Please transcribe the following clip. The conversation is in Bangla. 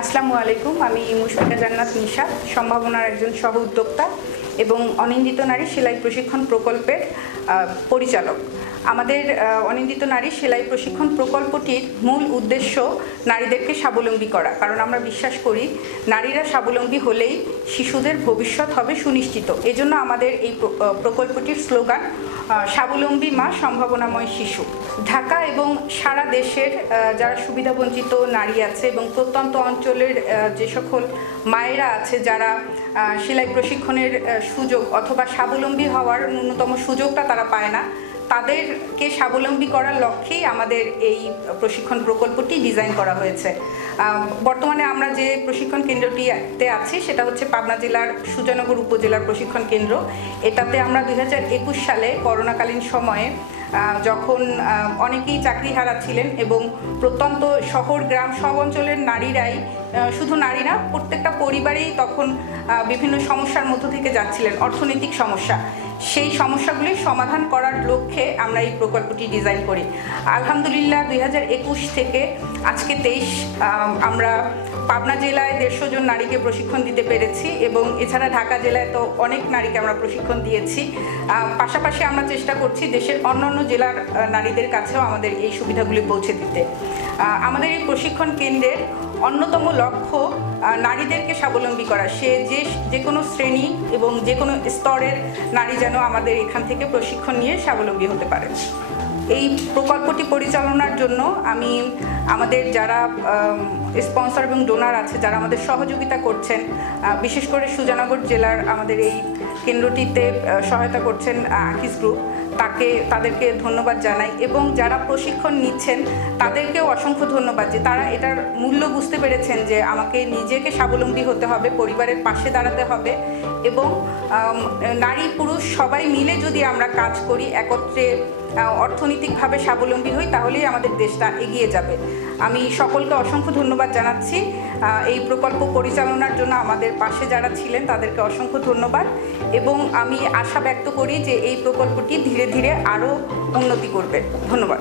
আসসালামু আলাইকুম। আমি মুশফিকা জান্নাত নিশা, সম্ভাবনার একজন সহ উদ্যোক্তা এবং অনিন্দিত নারী সেলাই প্রশিক্ষণ প্রকল্পের পরিচালক। আমাদের অনিন্দিত নারী সেলাই প্রশিক্ষণ প্রকল্পটির মূল উদ্দেশ্য নারীদেরকে স্বাবলম্বী করা, কারণ আমরা বিশ্বাস করি নারীরা স্বাবলম্বী হলেই শিশুদের ভবিষ্যৎ হবে সুনিশ্চিত। এজন্য আমাদের এই প্রকল্পটির স্লোগান স্বাবলম্বী মা, সম্ভাবনাময় শিশু। ঢাকা এবং সারা দেশের যারা সুবিধাবঞ্চিত নারী আছে এবং প্রত্যন্ত অঞ্চলের যে সকল মায়েরা আছে যারা সেলাই প্রশিক্ষণের সুযোগ অথবা স্বাবলম্বী হওয়ার ন্যূনতম সুযোগটা তারা পায় না, তাদেরকে স্বাবলম্বী করার লক্ষ্যেই আমাদের এই প্রশিক্ষণ প্রকল্পটি ডিজাইন করা হয়েছে। বর্তমানে আমরা যে প্রশিক্ষণ কেন্দ্রটিতে আছি সেটা হচ্ছে পাবনা জেলার সুজানগর উপজেলার প্রশিক্ষণ কেন্দ্র। এটাতে আমরা 2021 সালে করোনাকালীন সময়ে যখন অনেকেই চাকরি হারাচ্ছিলেন এবং প্রত্যন্ত শহর গ্রাম সব অঞ্চলের নারীরাই, শুধু নারী না, প্রত্যেকটা পরিবারেই তখন বিভিন্ন সমস্যার মধ্য থেকে যাচ্ছিলেন, অর্থনৈতিক সমস্যা। সেই সমস্যাগুলির সমাধান করার লক্ষ্যে আমরা এই প্রকল্পটি ডিজাইন করি। আলহামদুলিল্লাহ 2021 থেকে আজকে 23 আমরা পাবনা জেলায় 150 জন নারীকে প্রশিক্ষণ দিতে পেরেছি এবং এছাড়া ঢাকা জেলায় তো অনেক নারীকে আমরা প্রশিক্ষণ দিয়েছি। পাশাপাশি আমরা চেষ্টা করছি দেশের অন্যান্য জেলার নারীদের কাছেও আমাদের এই সুবিধাগুলি পৌঁছে দিতে। আমাদের এই প্রশিক্ষণ কেন্দ্রের অন্যতম লক্ষ্য নারীদেরকে স্বাবলম্বী করা। সে যে কোনো শ্রেণী এবং যে কোনো স্তরের নারী যেন আমাদের এখান থেকে প্রশিক্ষণ নিয়ে স্বাবলম্বী হতে পারে। এই প্রকল্পটি পরিচালনার জন্য আমি আমাদের যারা স্পন্সর এবং ডোনার আছে, যারা আমাদের সহযোগিতা করছেন, বিশেষ করে সুজানগর জেলার আমাদের এই কেন্দ্রটিতে সহায়তা করছেন আকিস গ্রুপ, তাদেরকে ধন্যবাদ জানাই এবং যারা প্রশিক্ষণ নিচ্ছেন তাদেরকেও অসংখ্য ধন্যবাদ যে তারা এটার মূল্য বুঝতে পেরেছেন যে আমাকে নিজেকে স্বাবলম্বী হতে হবে, পরিবারের পাশে দাঁড়াতে হবে এবং নারী পুরুষ সবাই মিলে যদি আমরা কাজ করি, একত্রে অর্থনৈতিকভাবে স্বাবলম্বী হই, তাহলেই আমাদের দেশটা এগিয়ে যাবে। আমি সকলকে অসংখ্য ধন্যবাদ জানাচ্ছি। এই প্রকল্প পরিচালনার জন্য আমাদের পাশে যারা ছিলেন তাদেরকে অসংখ্য ধন্যবাদ এবং আমি আশা ব্যক্ত করি যে এই প্রকল্পটি ধীরে ধীরে আরও উন্নতি করবে। ধন্যবাদ।